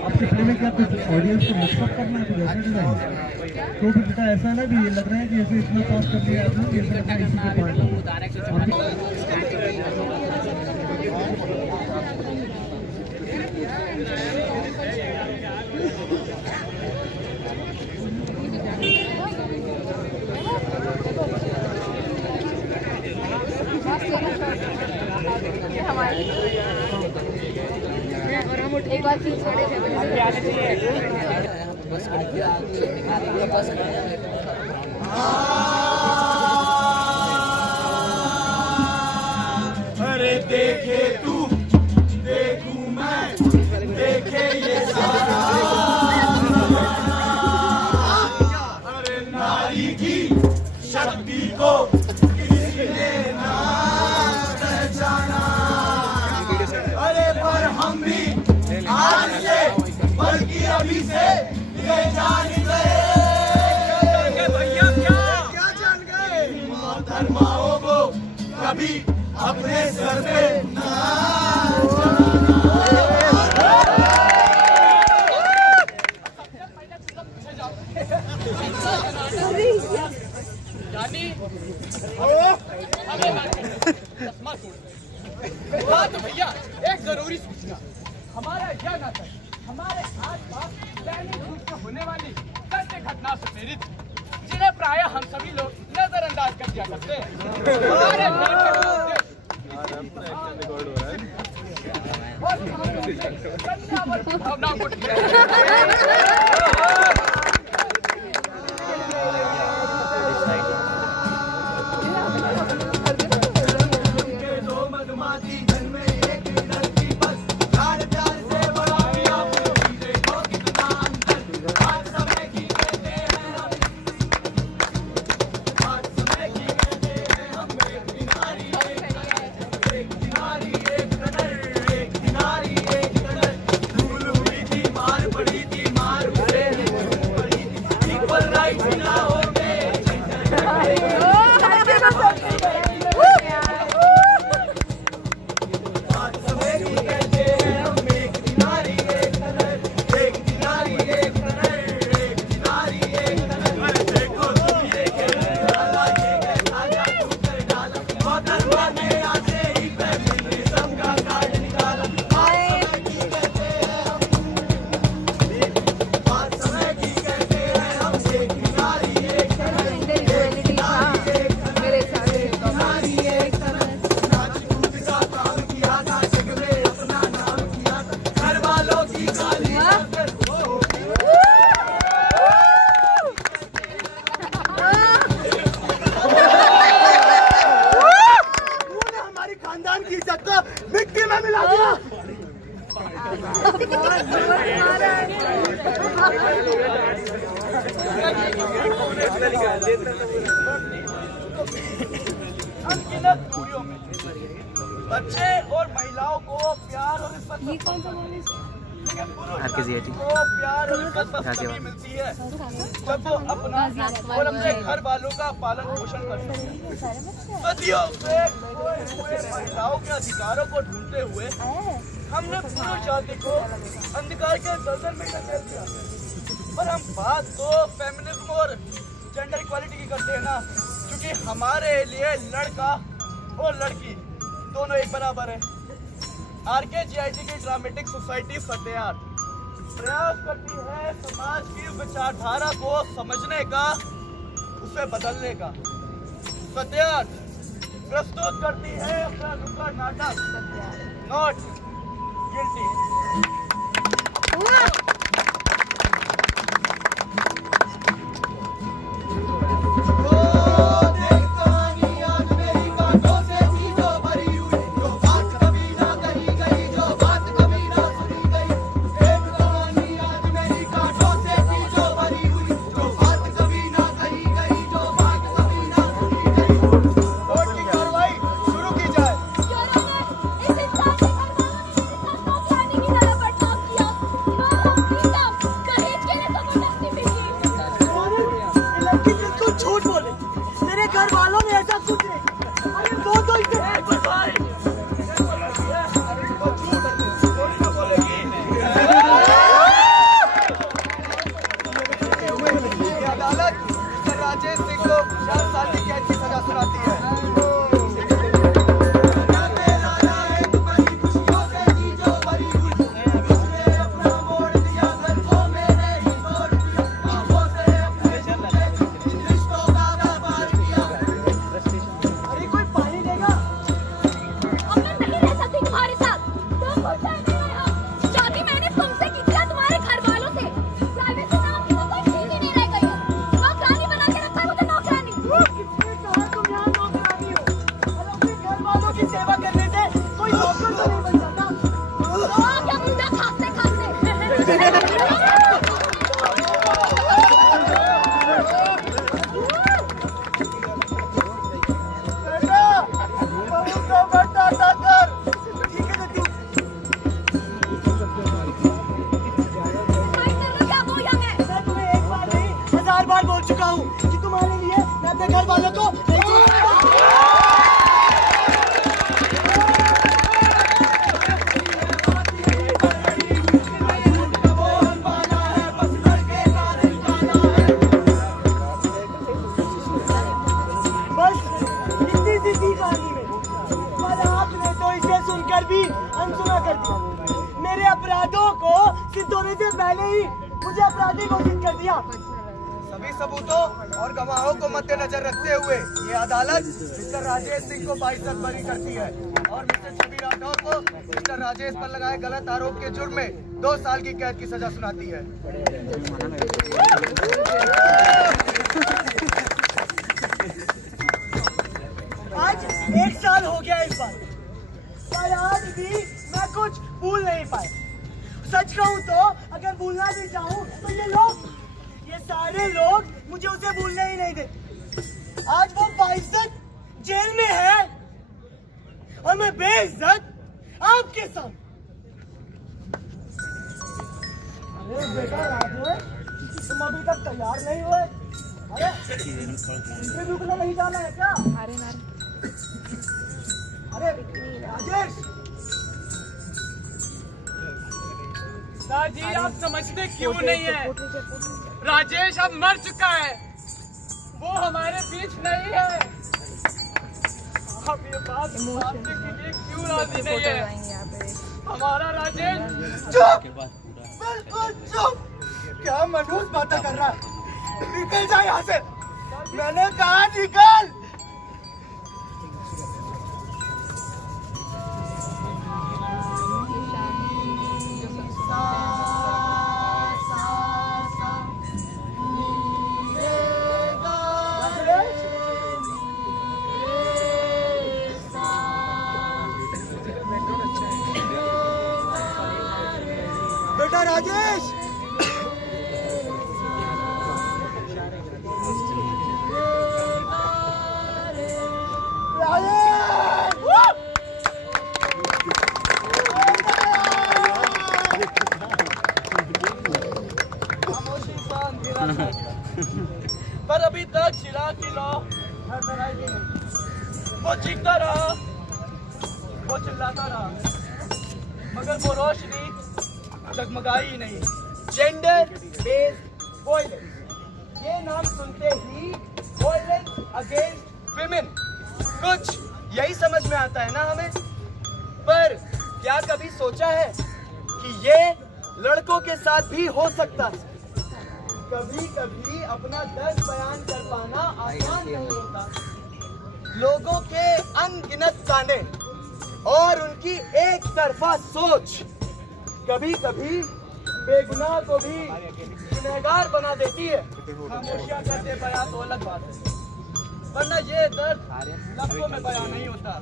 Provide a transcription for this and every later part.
अब पिछले में क्या कुछ ऑडियंस को मिक्सअप करना है, कुछ ऐसा डिजाइन तो भी बेटा ऐसा ना कि ये लग रहा है कि जैसे इतना पास कर लिया आपने, जैसे लगता है इसी के एक बार चीज छोड़े थे अरे देखे तू देखूं मैं, देखे ये सारा, अरे नारी की शक्ति को किसी ने ना पहचाना। अरे पर हम भी आज से बल्कि अभी से ये जान गए, भैया क्या जान गए, मोहतरमाओं को कभी अपने सर पे ना तो भैया एक जरूरी सूचना, हमारा यह नाटक हमारे आसपास दैनिक रूप से होने वाली सत्य घटना से प्रेरित, जिन्हें प्राय हम सभी लोग नजरअंदाज कर दिया करते हैं। हमारे नाटक का उद्देश्य भावनाओं को मिट्टी में मिला दिया। बच्चे और महिलाओं को प्यार और रिश्वत को प्यार और रिश्वत मिलती है जब वो अपना और अपने घर वालों का पालन पोषण करते हैं। सदियों से महिलाओं के अधिकारों को ढूंढते हुए हमने पूरी जाति को अंधकार के दलदल में धकेल दिया। पर हम बात तो फेमिनिज्म और जेंडर इक्वालिटी की करते हैं ना, क्योंकि हमारे लिए लड़का और लड़की दोनों एक बराबर है। RKGIT की ड्रामेटिक सोसाइटी सत्यार्थ प्रयास करती है समाज की विचारधारा को समझने का, उसे बदलने का। सत्यार्थ प्रस्तुत करती है अपना नुक्कड़ नाटक नॉट गिल्टी। मैं तुम्हें एक बार नहीं 1000 बार बोल चुका हूँ कि तुम्हारे लिए मैं अपने घर वालों को नहीं छोड़ूंगा। बस इतनी सी थी कहानी में, पर आपने तो इसे सुनकर भी अनसुना कर दिया। मेरे अपराधों को सिद्ध होने से पहले ही मुझे अपराधी घोषित कर दिया। सभी सबूतों और गवाहों को मद्देनजर रखते हुए ये अदालत मिस्टर राजेश सिंह को 22 बरी करती है और मिस्टर छवि राठौर को मिस्टर राजेश पर लगाए गलत आरोप के जुर्म में 2 साल की कैद की सजा सुनाती है। आज 1 साल हो गया इस बार, पर आज भी मैं कुछ भूल नहीं पाया। सच कहूँ तो अगर भूलना भी चाहूँ तो ये सारे लोग मुझे उसे भूलने ही नहीं देते। आज वो बाइज्जत जेल में है और मैं बेइज्जत आपके साथ। अरे बेटा राजेश, तुम अभी तक तैयार नहीं हुए? अरे इंटरव्यू के लिए नहीं जाना है क्या? अरे राजेश, सर जी आप समझते क्यों नहीं है? राजेश अब मर चुका है, वो हमारे बीच नहीं है। अब ये बात मानने के लिए क्यों राजी नहीं है? हमारा राजेश चुप, बिल्कुल चुप। क्या मनहूस बातें कर रहा है? निकल जा यहाँ से, मैंने कहा निकल। बेटा राजेश, खामोशी सा अंधेरा छा गया, पर अभी तक चिराग की लौ धड़धड़ाई भी नहीं। वो चीखता रहा, वो चिल्लाता रहा, मगर वो रोशनी जगमगाई ही नहीं। जेंडर बेस्ड वायलेंस, ये नाम सुनते ही वायलेंस अगेंस्ट विमेन, कुछ यही समझ में आता है ना हमें। पर क्या कभी सोचा है कि ये लड़कों के साथ भी हो सकता है? कभी कभी अपना दर्द बयान कर पाना आसान नहीं होता। लोगों के अनगिनत ताने और उनकी एक तरफा सोच कभी कभी बेगुनाह को भी गुनहगार बना देती है। खामोशियां करते बयां तो अलग बात है, वरना ये दर्द लफ्जों में बयां नहीं होता।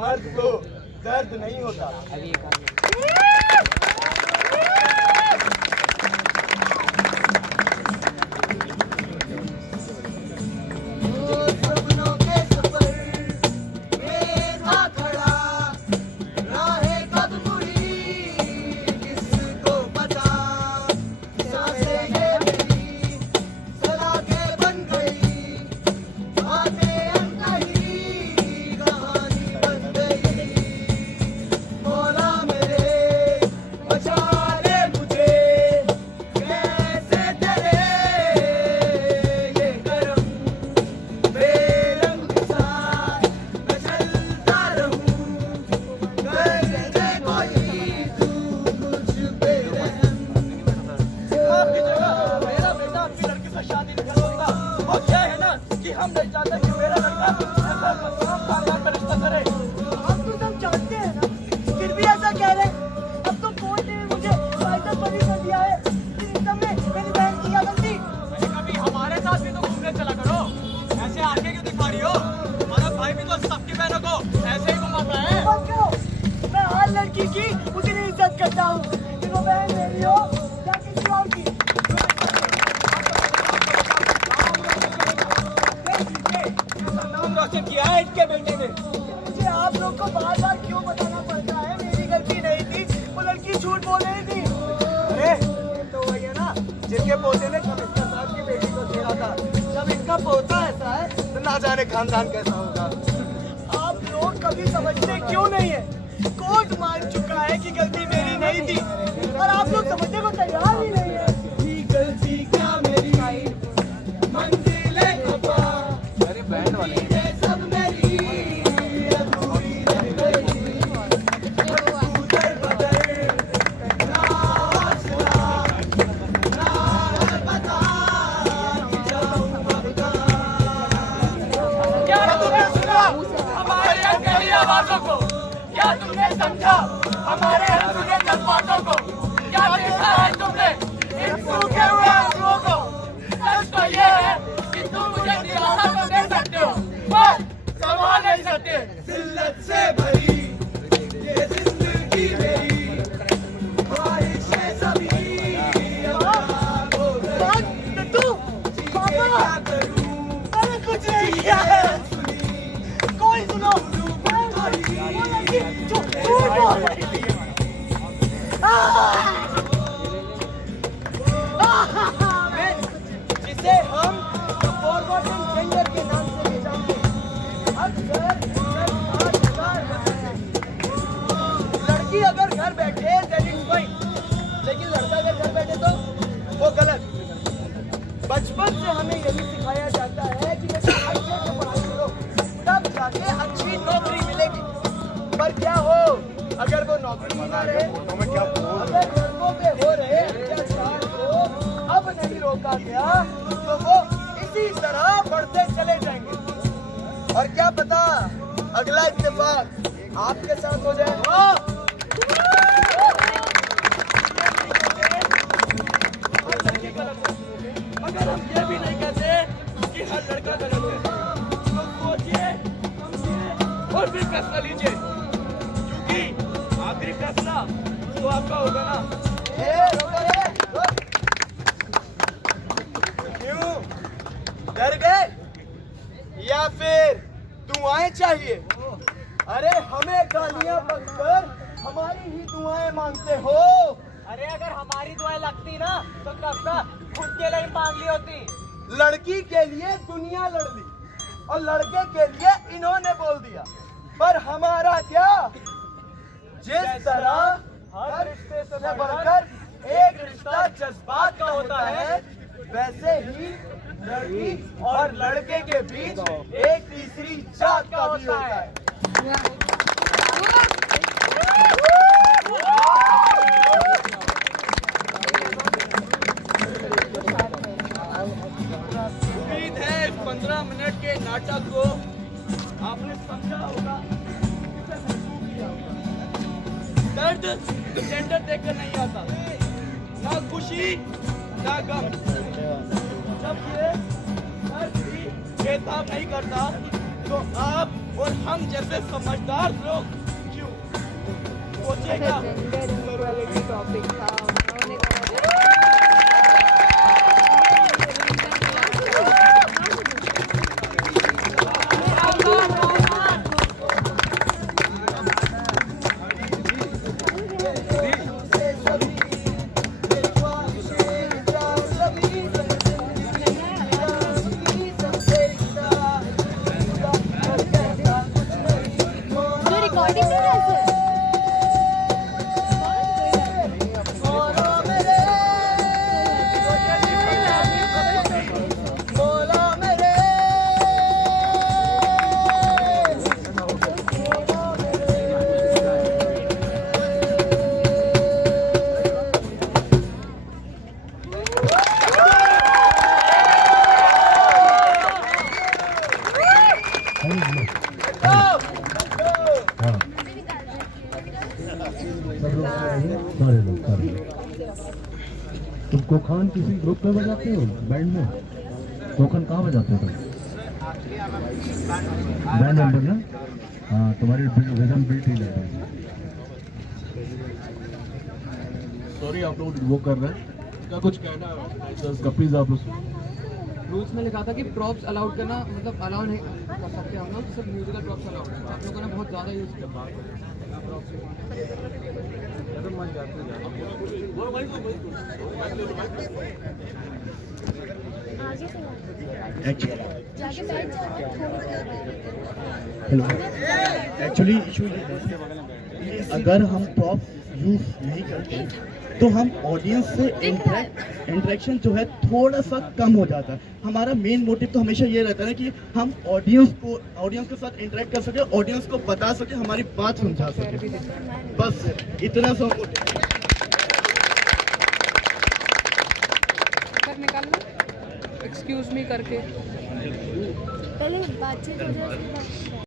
मर्द को दर्द नहीं होता। बहन मेरी हो या किसी और की। नाम रोशन किया है इनके बेटे ने। मुझे आप लोग को बार बार क्यों बताना पड़ता है? मेरी गलती नहीं थी, वो लड़की झूठ बोल रही थी। अरे ये तो वही है ना जिनके पोते ने कमिश्नर साहब की बेटी को छेड़ा था। जब इनका पोता ऐसा है तो ना जाने खानदान कैसा होगा। आप लोग कभी समझते क्यों नहीं है? कोर्ट मान चुका है कि गलती मेरी नहीं थी और आप लोग समझने को तैयार ही नहीं है। गलती क्या मेरी मंजिले खफा। अरे बैंड वाले सब मेरी अधूरी रह गई। उधर बदल ना आसरा ना बता कि जाऊं अब क्या तुमने सुना हमारे अकेली आवाजों को? क्या तुमने समझा हमारे अधूरे जज्बातों को? क्या देखा है तुमने इन सूखे हुए आंसुओं को? सच तो ये है कि तुम मुझे दिलासा तो दे सकते हो पर संभाल नहीं सकते। जिल्लत से भरी ये जिंदगी मेरी ख्वाहिशें सभी अब तू पापा मैंने कुछ नहीं किया है। कोई सुनो, वो लड़की जो झूठ बोल रही थी। जिसे हम फॉरवर्डिंग जेंडर के नाम से भी जानते हैं। अक्सर लड़की अगर घर बैठे then it's fine, लेकिन लड़का अगर घर बैठे तो वो गलत। बचपन से हमें यही सिखाया जाता है कि बेटा अच्छे से पढ़ाई करो तब जाके अच्छी नौकरी मिलेगी। पर क्या हो अगर वो नौकरी ही ना रहे? अगर लड़कों पे हो रहे अत्याचार को अब नहीं रोका गया तो वो इसी तरह बढ़ते चले जाएंगे। और क्या पता अगला इत्तेफाक आपके साथ हो जाए। अगर हम ये भी नहीं कहते कि हर लड़का गलत है तो सोचिए समझिए और फिर फैसला लीजिए, क्योंकि आखिरी फैसला तो आपका होगा ना। क्यों डर गए या फिर दुआएं चाहिए? अरे हमें गालियां बककर हमारी ही दुआएं मांगते हो। अरे अगर हमारी दुआएं लगती ना तो कब तक खुद के लिए मांग ली होती। लड़की के लिए दुनिया लड़ ली और लड़के के लिए इन्होंने बोल दिया। पर हमारा क्या? जिस तरह हर रिश्ते से बढ़कर एक रिश्ता जज्बात का होता है, वैसे ही लड़की और लड़के के बीच एक तीसरी जात का भी होता है। उम्मीद है 15 मिनट के नाटक को आपने समझा होगा, इसे महसूस किया होगा। दर्द जेंडर देखकर नहीं आता, ना खुशी ना गम। जब ये दर्द भी भेदभाव नहीं करता तो आप और हम जैसे समझदार लोग क्यों सोचेगा। टॉपिक था उन्होंने कहा रिकॉर्डिंग नहीं है सर। तुम कोखान किसी ग्रुप में बजाते हो बैंड में? कोखान कहाँ बजाते हो तुम? बैंड मेंबर ना? हाँ, तुम्हारी रिदम बीट ही लगता है। सॉरी आप लोग वो कर रहे हैं, क्या कुछ कहना है का प्लीज आप लोग। रूल्स में लिखा था कि प्रॉप्स अलाउड करना, मतलब अलाउ नहीं कर सकते हम लोग, सिर्फ म्यूजिकल प्रॉप्स अलाउड है। आप लोगों ने बहुत ज़्यादा यूज़ किया। जाके बैठ जाओ। हेलो, एक्चुअली इशू ये है, अगर हम प्रॉप यूज नहीं करते तो हम ऑडियंस से इंटरेक्शन जो है थोड़ा सा कम हो जाता है। हमारा मेन मोटिव तो हमेशा ये रहता है कि हम ऑडियंस के साथ इंटरेक्ट कर सके, ऑडियंस को बता सके, हमारी बात समझा सके, बस इतना सा मोटिव। सर निकाल लो, एक्सक्यूज मी करके। पहले बातचीत हो जाए।